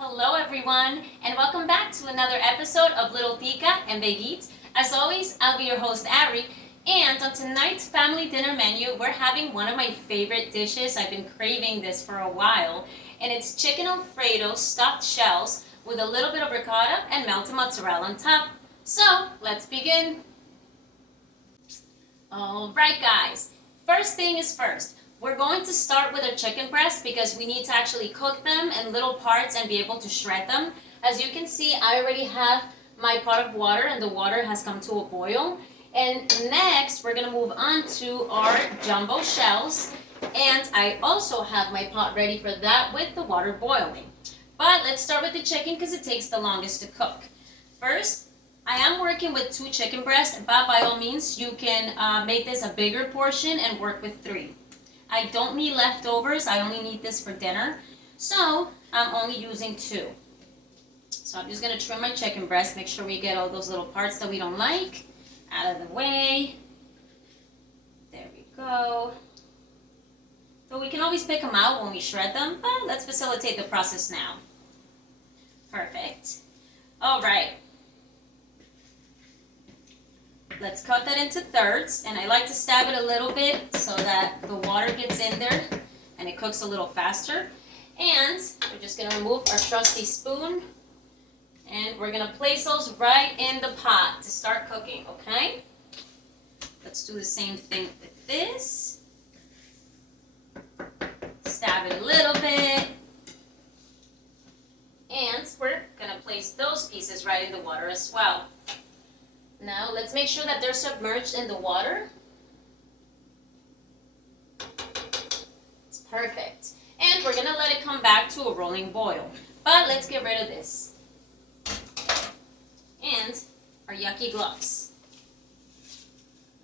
Hello everyone, and welcome back to another episode of Little Tica and Big Eats. As always, I'll be your host, Ari, and on tonight's family dinner menu, we're having one of my favorite dishes. I've been craving this for a while, and it's chicken Alfredo stuffed shells with a little bit of ricotta and melted mozzarella on top. So, let's begin. Alright guys, first thing is first. We're going to start with our chicken breasts because we need to actually cook them in little parts and be able to shred them. As you can see, I already have my pot of water and the water has come to a boil. And next, we're going to move on to our jumbo shells. And I also have my pot ready for that with the water boiling. But let's start with the chicken because it takes the longest to cook. First, I am working with 2 chicken breasts, but by all means, you can make this a bigger portion and work with 3. I don't need leftovers, I only need this for dinner, so I'm only using 2. So I'm just going to trim my chicken breast, make sure we get all those little parts that we don't like out of the way. There we go. So we can always pick them out when we shred them, but let's facilitate the process now. Perfect. Alright. Let's cut that into thirds, and I like to stab it a little bit so that the water gets in there and it cooks a little faster. And we're just going to remove our trusty spoon, and we're going to place those right in the pot to start cooking, okay? Let's do the same thing with this. Stab it a little bit. And we're going to place those pieces right in the water as well. Now, let's make sure that they're submerged in the water. It's perfect. And we're going to let it come back to a rolling boil. But let's get rid of this. And our yucky gloves.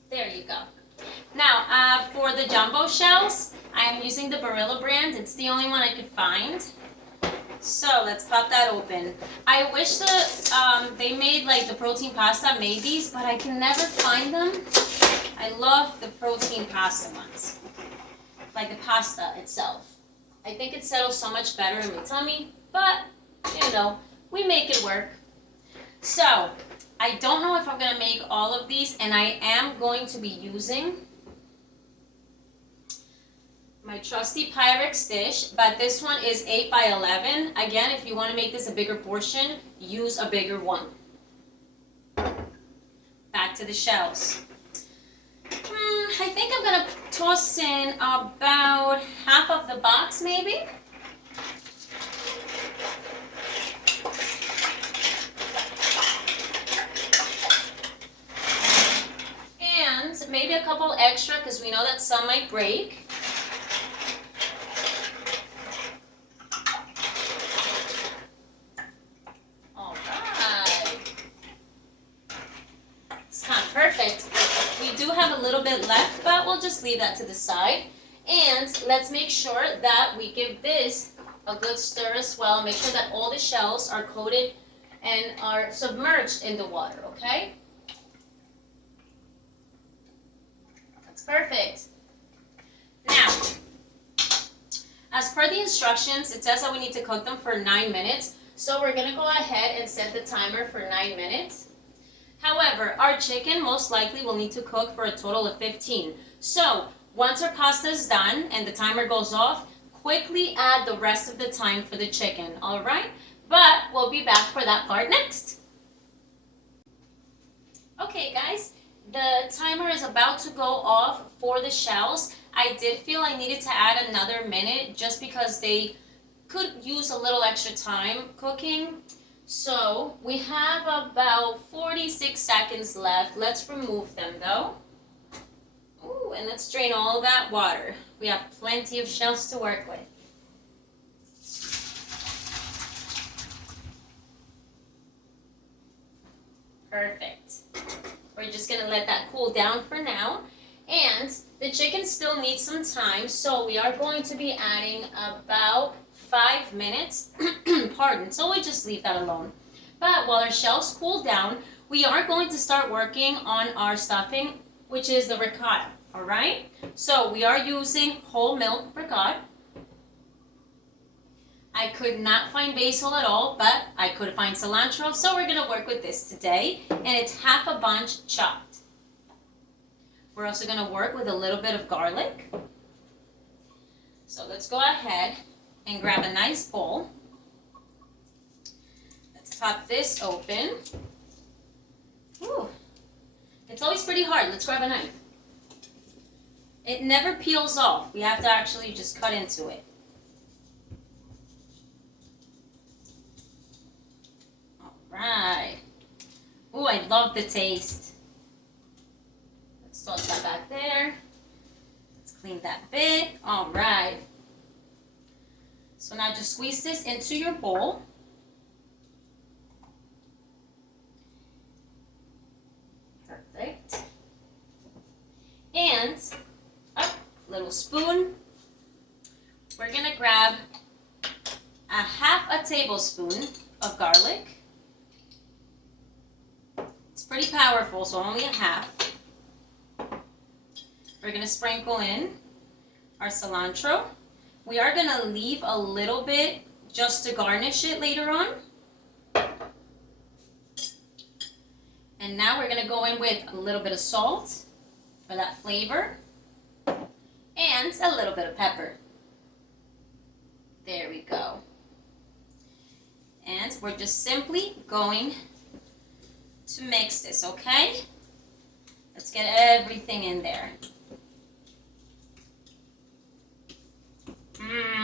There you go. Now, for the jumbo shells, I am using the Barilla brand. It's the only one I could find. So let's pop that open. I wish that they made like the protein pasta made these, but I can never find them. I love the protein pasta ones, like the pasta itself. I think it settles so much better in my tummy, but you know, we make it work. So I don't know if I'm gonna make all of these, and I am going to be using my trusty Pyrex dish, but this one is 8 by 11. Again, if you want to make this a bigger portion, use a bigger one. Back to the shells. I think I'm going to toss in about half of the box, maybe. And maybe a couple extra because we know that some might break. Perfect. We do have a little bit left, but we'll just leave that to the side. And let's make sure that we give this a good stir as well. Make sure that all the shells are coated and are submerged in the water, okay? That's perfect. Now, as per the instructions, it says that we need to cook them for 9 minutes. So we're going to go ahead and set the timer for 9 minutes. However, our chicken most likely will need to cook for a total of 15. So, once our pasta is done and the timer goes off, quickly add the rest of the time for the chicken, alright? But we'll be back for that part next. Okay guys, the timer is about to go off for the shells. I did feel I needed to add another minute just because they could use a little extra time cooking. So we have about 46 seconds left. Let's remove them though. Ooh, and let's drain all that water. We have plenty of shells to work with. Perfect. We're just gonna let that cool down for now. And the chicken still needs some time, so we are going to be adding about 5 minutes, pardon, so we just leave that alone. But while our shells cool down, we are going to start working on our stuffing, which is the ricotta, all right? So we are using whole milk ricotta. I could not find basil at all, but I could find cilantro, so we're gonna work with this today, and it's half a bunch chopped. We're also gonna work with a little bit of garlic. So let's go ahead and grab a nice bowl. Let's pop this open. Ooh, it's always pretty hard. Let's grab a knife. It never peels off. We have to actually just cut into it. All right. Ooh, I love the taste. Let's toss that back there. Let's clean that bit. All right. So now just squeeze this into your bowl. Perfect. And a little spoon. We're gonna grab a half a tablespoon of garlic. It's pretty powerful, so only a half. We're gonna sprinkle in our cilantro. We are gonna leave a little bit just to garnish it later on. And now we're gonna go in with a little bit of salt for that flavor and a little bit of pepper. There we go. And we're just simply going to mix this, okay? Let's get everything in there.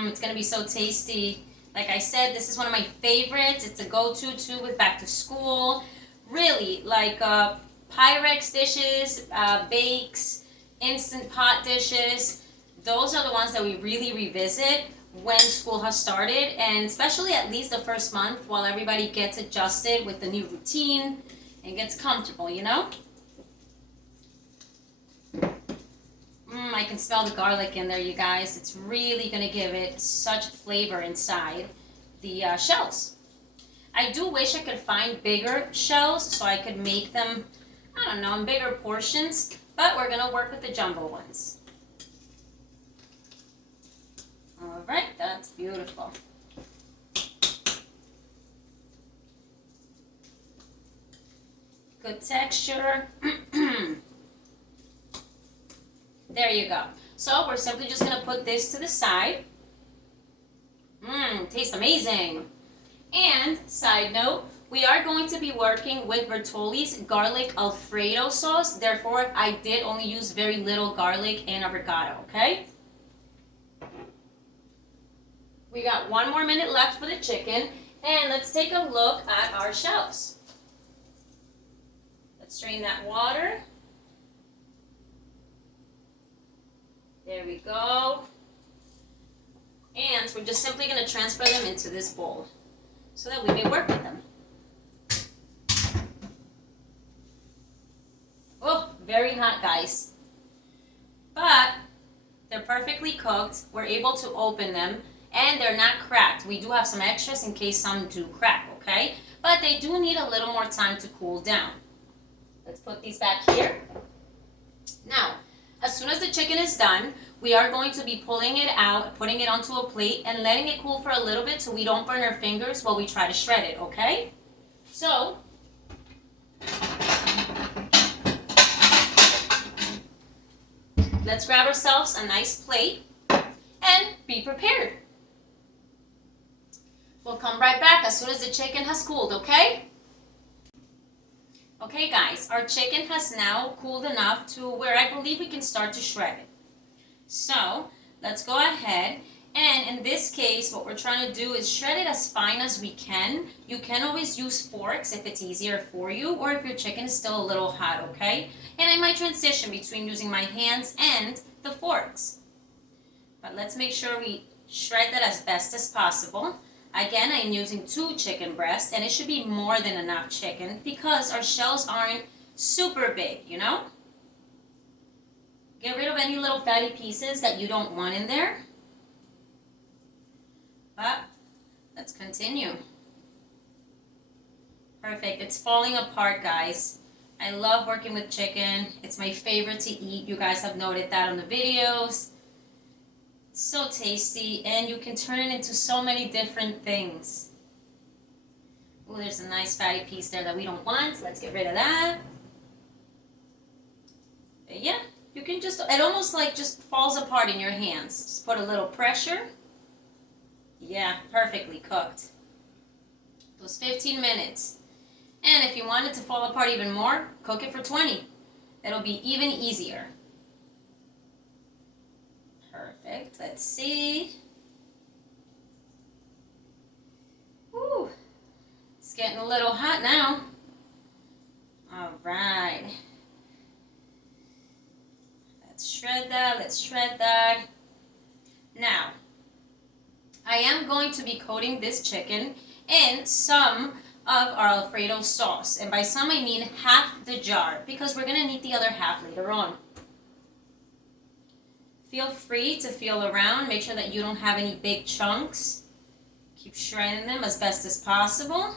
It's gonna be so tasty. Like I said, this is one of my favorites. It's a go-to too with back to school. Really, like Pyrex dishes, bakes, instant pot dishes. Those are the ones that we really revisit when school has started, and especially at least the first month while everybody gets adjusted with the new routine and gets comfortable, you know? I can smell the garlic in there, you guys. It's really gonna give it such flavor inside the shells. I do wish I could find bigger shells so I could make them, I don't know, in bigger portions, but we're gonna work with the jumbo ones. All right, that's beautiful. Good texture. There you go. So we're simply just gonna put this to the side. Tastes amazing. And side note, we are going to be working with Bertolli's garlic Alfredo sauce. Therefore, I did only use very little garlic and a ricotta, okay? We got 1 more minute left for the chicken, and let's take a look at our shells. Let's drain that water. There we go. And we're just simply going to transfer them into this bowl so that we may work with them. Oh, very hot, guys. But they're perfectly cooked. We're able to open them, and they're not cracked. We do have some extras in case some do crack, okay? But they do need a little more time to cool down. Let's put these back here. Now, as soon as the chicken is done, we are going to be pulling it out, putting it onto a plate, and letting it cool for a little bit so we don't burn our fingers while we try to shred it, okay? So, let's grab ourselves a nice plate and be prepared. We'll come right back as soon as the chicken has cooled, okay? Okay guys, our chicken has now cooled enough to where I believe we can start to shred it. So, let's go ahead, and in this case, what we're trying to do is shred it as fine as we can. You can always use forks if it's easier for you, or if your chicken is still a little hot, okay? And I might transition between using my hands and the forks. But let's make sure we shred that as best as possible. Again, I'm using 2 chicken breasts, and it should be more than enough chicken because our shells aren't super big, you know? Get rid of any little fatty pieces that you don't want in there. But let's continue. Perfect. It's falling apart, guys. I love working with chicken. It's my favorite to eat. You guys have noted that on the videos. It's so tasty, and you can turn it into so many different things. Oh, there's a nice fatty piece there that we don't want. Let's get rid of that. But yeah, you can just, it almost like just falls apart in your hands. Just put a little pressure. Yeah, perfectly cooked. Those 15 minutes. And if you want it to fall apart even more, cook it for 20. It'll be even easier. Perfect. Let's see. Woo. It's getting a little hot now. All right. Let's shred that. Let's shred that. Now, I am going to be coating this chicken in some of our Alfredo sauce. And by some, I mean half the jar, because we're going to need the other half later on. Feel free to feel around. Make sure that you don't have any big chunks. Keep shredding them as best as possible.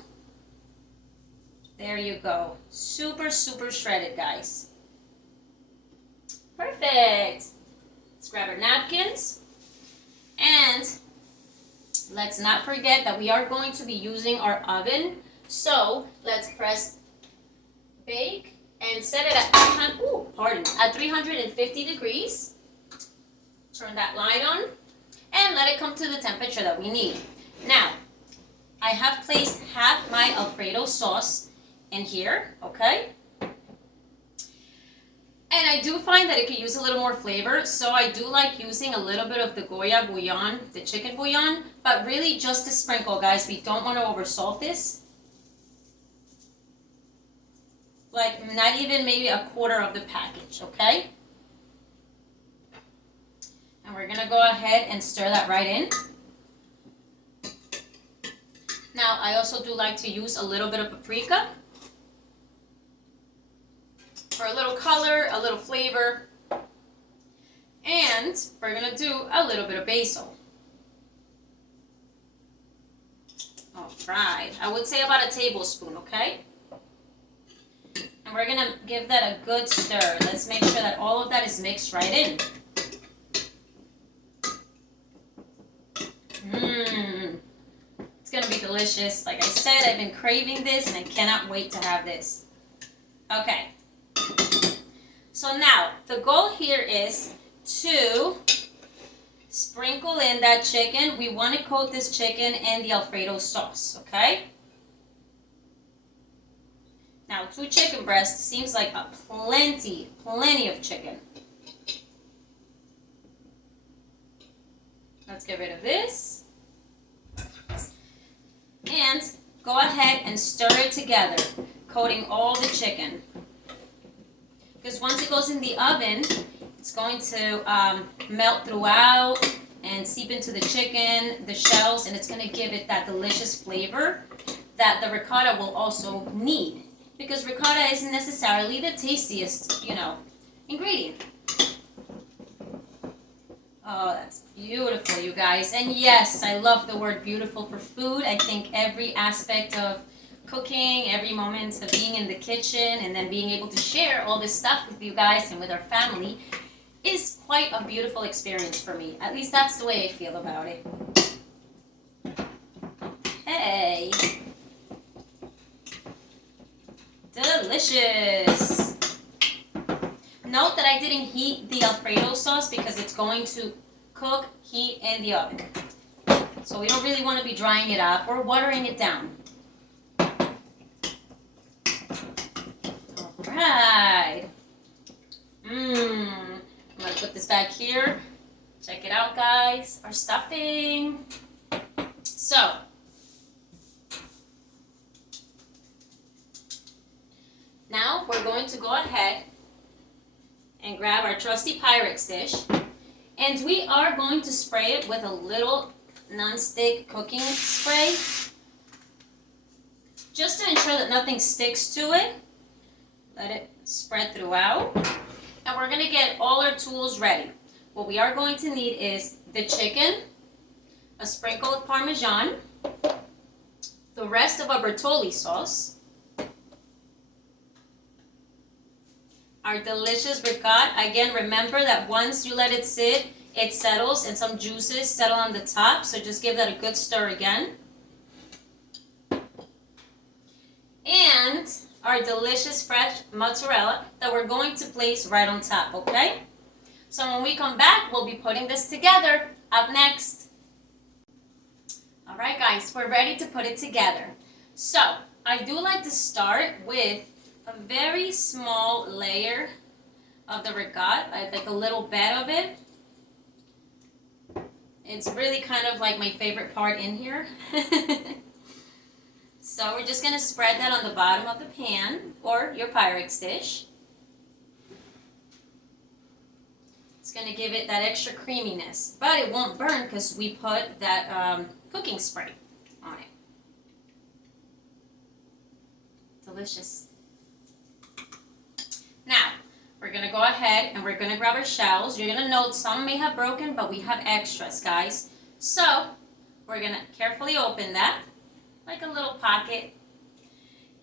There you go. Super, super shredded, guys. Perfect. Let's grab our napkins. And let's not forget that we are going to be using our oven. So let's press bake and set it at 350 degrees. Turn that light on and let it come to the temperature that we need. Now, I have placed half my Alfredo sauce in here, okay? And I do find that it could use a little more flavor, so I do like using a little bit of the Goya bouillon, the chicken bouillon, but really just a sprinkle, guys. We don't want to oversalt this. Like not even maybe a quarter of the package, okay? And we're gonna go ahead and stir that right in. Now, I also do like to use a little bit of paprika for a little color, a little flavor. And we're gonna do a little bit of basil. All right, I would say about a tablespoon, okay? And we're gonna give that a good stir. Let's make sure that all of that is mixed right in. It's gonna be delicious. Like I said, I've been craving this and I cannot wait to have this. Okay. So now, the goal here is to sprinkle in that chicken. We want to coat this chicken in the Alfredo sauce, okay? Now, 2 chicken breasts seems like a plenty of chicken. Let's get rid of this. And go ahead and stir it together, coating all the chicken. Because once it goes in the oven, it's going to melt throughout and seep into the chicken, the shells, and it's going to give it that delicious flavor that the ricotta will also need. Because ricotta isn't necessarily the tastiest, ingredient. Oh, that's beautiful, you guys. And yes, I love the word beautiful for food. I think every aspect of cooking, every moment of being in the kitchen, and then being able to share all this stuff with you guys and with our family is quite a beautiful experience for me. At least that's the way I feel about it. Hey. Delicious. Note that I didn't heat the Alfredo sauce because it's going to heat in the oven. So we don't really want to be drying it up or watering it down. Alright. I'm going to put this back here. Check it out, guys. Our stuffing. So, now we're going to go ahead and grab our trusty Pyrex dish, and we are going to spray it with a little non-stick cooking spray, just to ensure that nothing sticks to it. Let it spread throughout, and we're going to get all our tools ready. What we are going to need is the chicken, a sprinkle of Parmesan, the rest of our Bertolli sauce, our delicious ricotta. Again, remember that once you let it sit, it settles and some juices settle on the top. So just give that a good stir again. And our delicious fresh mozzarella that we're going to place right on top, okay? So when we come back, we'll be putting this together up next. All right, guys, we're ready to put it together. So I do like to start with a very small layer of the ricotta, like a little bed of it. It's really kind of like my favorite part in here. So we're just going to spread that on the bottom of the pan or your Pyrex dish. It's going to give it that extra creaminess, but it won't burn because we put that cooking spray on it. Delicious. Now, we're going to go ahead and we're going to grab our shells. You're going to note some may have broken, but we have extras, guys. So, we're going to carefully open that, like a little pocket.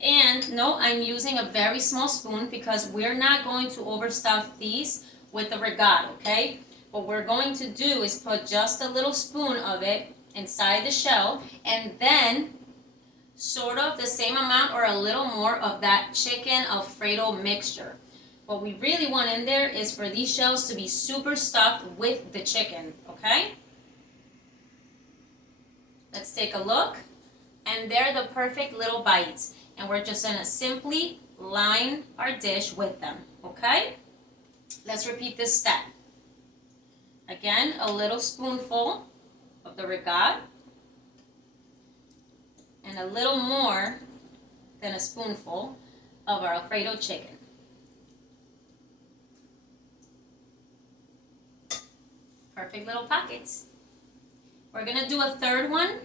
And no, I'm using a very small spoon because we're not going to overstuff these with the ricotta, okay? What we're going to do is put just a little spoon of it inside the shell, and then sort of the same amount or a little more of that chicken Alfredo mixture. What we really want in there is for these shells to be super stuffed with the chicken, okay? Let's take a look. And they're the perfect little bites. And we're just going to simply line our dish with them, okay? Let's repeat this step. Again, a little spoonful of the ricotta. And a little more than a spoonful of our Alfredo chicken. Perfect little pockets. We're going to do a third one.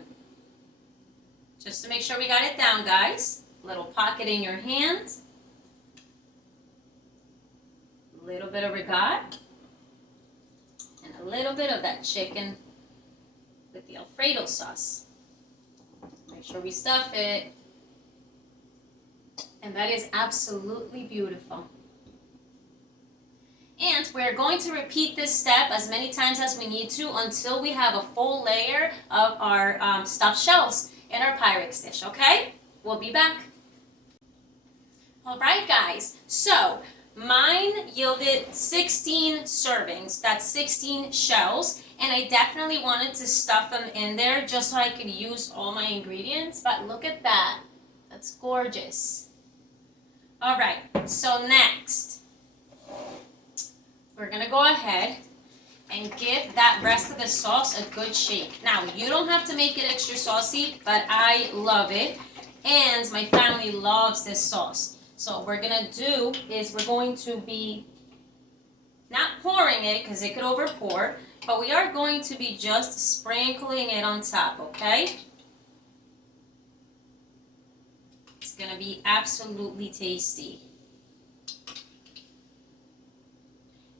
Just to make sure we got it down, guys. Little pocket in your hand. A little bit of ricotta. And a little bit of that chicken with the Alfredo sauce. Make sure we stuff it. And that is absolutely beautiful. And we're going to repeat this step as many times as we need to until we have a full layer of our stuffed shells in our Pyrex dish, okay? We'll be back. All right, guys. So mine yielded 16 servings. That's 16 shells. And I definitely wanted to stuff them in there just so I could use all my ingredients. But look at that. That's gorgeous. All right. So next, we're going to go ahead and give that rest of the sauce a good shake. Now, you don't have to make it extra saucy, but I love it. And my family loves this sauce. So what we're going to do is we're going to be not pouring it because it could overpour, but we are going to be just sprinkling it on top, okay? It's going to be absolutely tasty.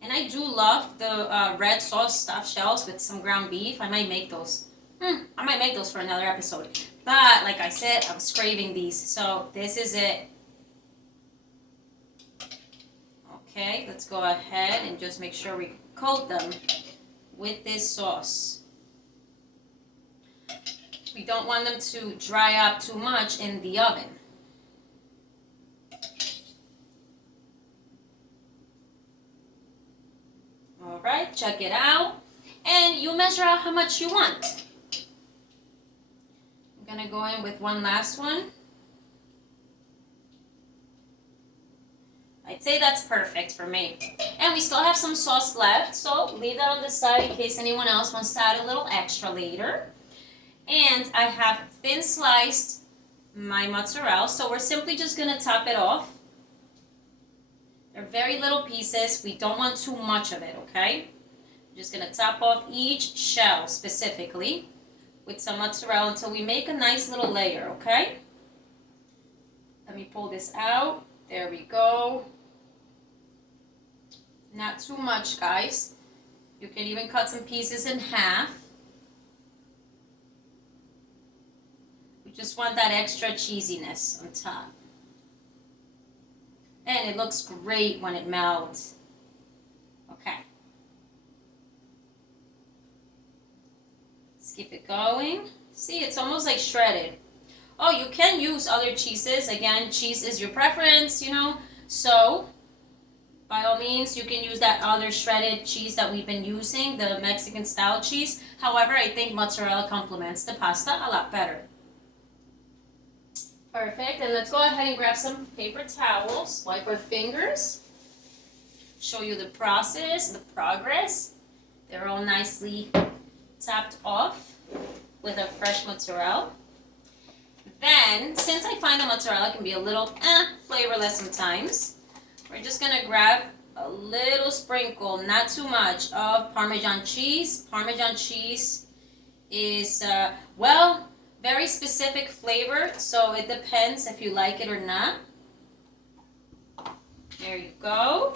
And I do love the red sauce stuffed shells with some ground beef. I might make those. I might make those for another episode. But like I said, I was craving these. So this is it. Okay, let's go ahead and just make sure we coat them with this sauce. We don't want them to dry up too much in the oven. All right, check it out. And you measure out how much you want. I'm going to go in with one last one. I'd say that's perfect for me. And we still have some sauce left, so leave that on the side in case anyone else wants to add a little extra later. And I have thin sliced my mozzarella, so we're simply just going to top it off. They're very little pieces. We don't want too much of it, okay? I'm just going to top off each shell specifically with some mozzarella until we make a nice little layer, okay? Let me pull this out. There we go. Not too much, guys. You can even cut some pieces in half. We just want that extra cheesiness on top. And it looks great when it melts. Okay. it going. See, it's almost like shredded. Oh, you can use other cheeses. Again, cheese is your preference, you know. So, by all means, you can use that other shredded cheese that we've been using, the Mexican style cheese. However, I think mozzarella complements the pasta a lot better. Perfect. And let's go ahead and grab some paper towels. Wipe our fingers. Show you the process, the progress. They're all nicely tapped off with a fresh mozzarella. Then, since I find the mozzarella can be a little flavorless sometimes, we're just going to grab a little sprinkle, not too much, of Parmesan cheese. Parmesan cheese is, well, very specific flavor, so it depends if you like it or not. There you go.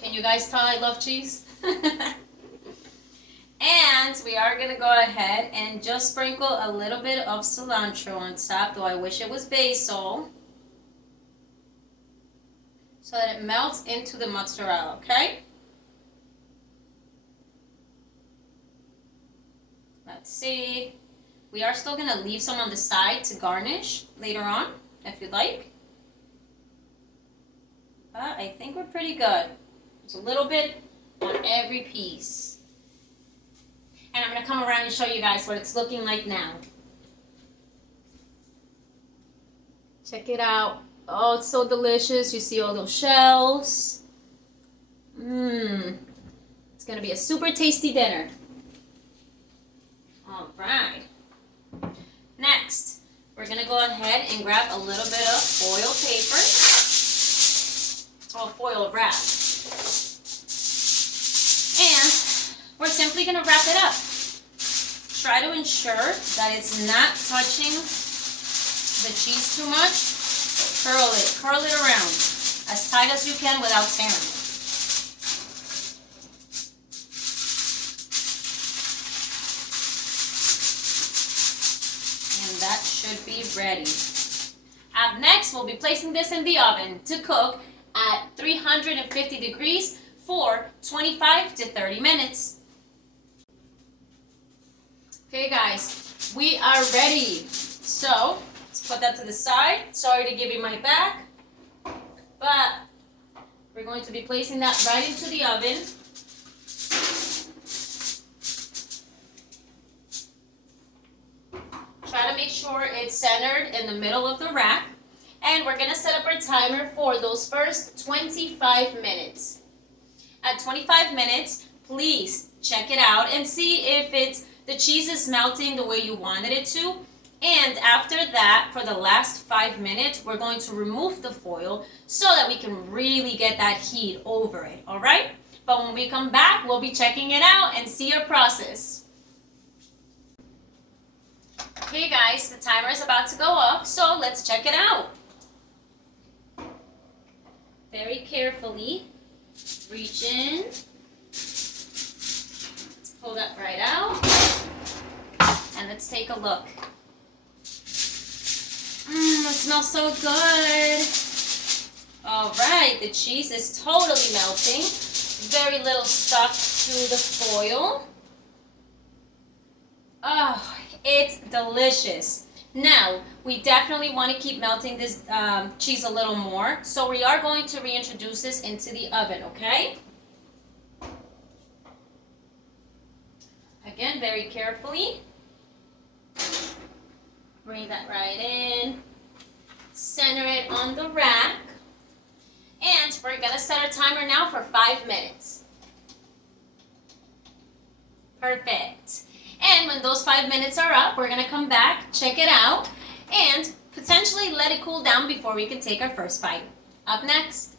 Can you guys tell I love cheese? And we are going to go ahead and just sprinkle a little bit of cilantro on top, though I wish it was basil, so that it melts into the mozzarella, okay? Let's see. We are still going to leave some on the side to garnish later on, if you'd like. But I think we're pretty good. There's a little bit on every piece. And I'm going to come around and show you guys what it's looking like now. Check it out. Oh, it's so delicious. You see all those shells. It's going to be a super tasty dinner. All right. Next, we're going to go ahead and grab a little bit of foil paper. Or foil wrap. And we're simply going to wrap it up. Try to ensure that it's not touching the cheese too much. Curl it around as tight as you can without tearing it. And that should be ready. Up next, we'll be placing this in the oven to cook at 350 degrees for 25 to 30 minutes. Okay guys, we are ready. So, let's put that to the side. Sorry to give you my back, but we're going to be placing that right into the oven. Try to make sure it's centered in the middle of the rack. And we're going to set up our timer for those first 25 minutes. At 25 minutes, please check it out and see if the cheese is melting the way you wanted it to. And after that, for the last 5 minutes, we're going to remove the foil so that we can really get that heat over it, all right? But when we come back, we'll be checking it out and see our process. Okay guys, the timer is about to go off, so let's check it out. Very carefully, reach in. Let's pull that right out. And let's take a look. It smells so good. All right, the cheese is totally melting. Very little stuck to the foil. Oh, it's delicious. Now, we definitely want to keep melting this cheese a little more. So we are going to reintroduce this into the oven, okay? Again, very carefully. Bring that right in. Center it on the rack. And we're going to set our timer now for 5 minutes. Perfect. And when those 5 minutes are up, we're going to come back, check it out, and potentially let it cool down before we can take our first bite. Up next.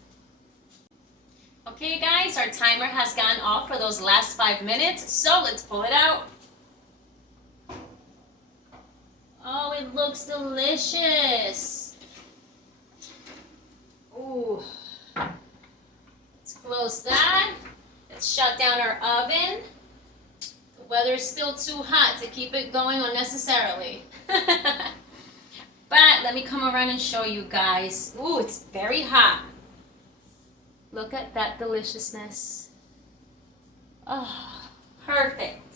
Okay guys, our timer has gone off for those last 5 minutes, so let's pull it out. Oh, it looks delicious. Ooh. Let's close that. Let's shut down our oven. The weather is still too hot to keep it going unnecessarily. But let me come around and show you guys. Ooh, it's very hot. Look at that deliciousness. Oh, perfect.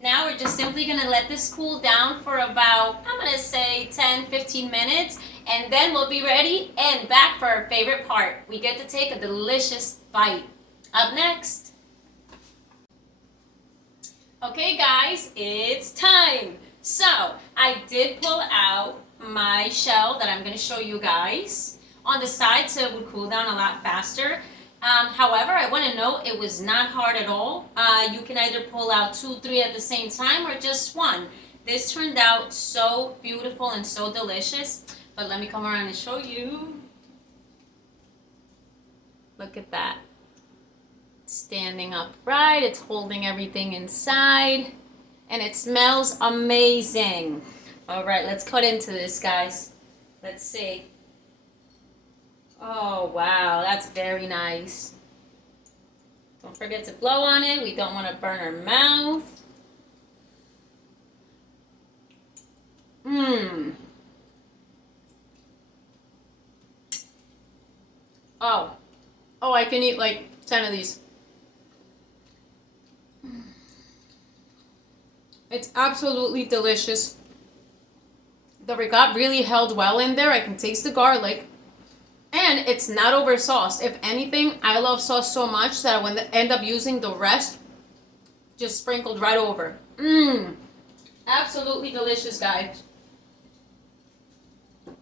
Now we're just simply gonna let this cool down for about, I'm gonna say 10-15 minutes, and then we'll be ready and back for our favorite part. We get to take a delicious bite. Up next. Okay guys, it's time. So I did pull out my shell that I'm gonna show you guys on the side so it would cool down a lot faster. However, I want to note it was not hard at all. You can either pull out 2, 3 at the same time or just one. This turned out so beautiful and so delicious. But let me come around and show you. Look at that. Standing upright, it's holding everything inside, and it smells amazing. All right, let's cut into this, guys. Let's see. Oh, wow, that's very nice. Don't forget to blow on it. We don't want to burn our mouth. Mmm. Oh. Oh, I can eat like 10 of these. It's absolutely delicious. The ricotta really held well in there. I can taste the garlic. And it's not over sauce. If anything, I love sauce so much that I would end up using the rest just sprinkled right over. Mmm. Absolutely delicious, guys.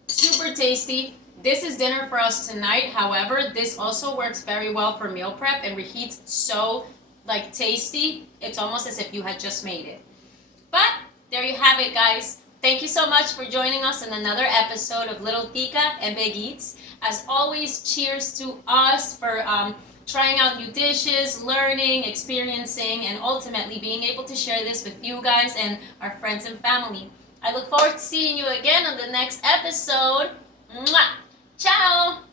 Super tasty. This is dinner for us tonight. However, this also works very well for meal prep and reheats so like tasty. It's almost as if you had just made it. But there you have it, guys. Thank you so much for joining us in another episode of Little Tica and Big Eats. As always, cheers to us for trying out new dishes, learning, experiencing, and ultimately being able to share this with you guys and our friends and family. I look forward to seeing you again on the next episode. Mwah! Ciao!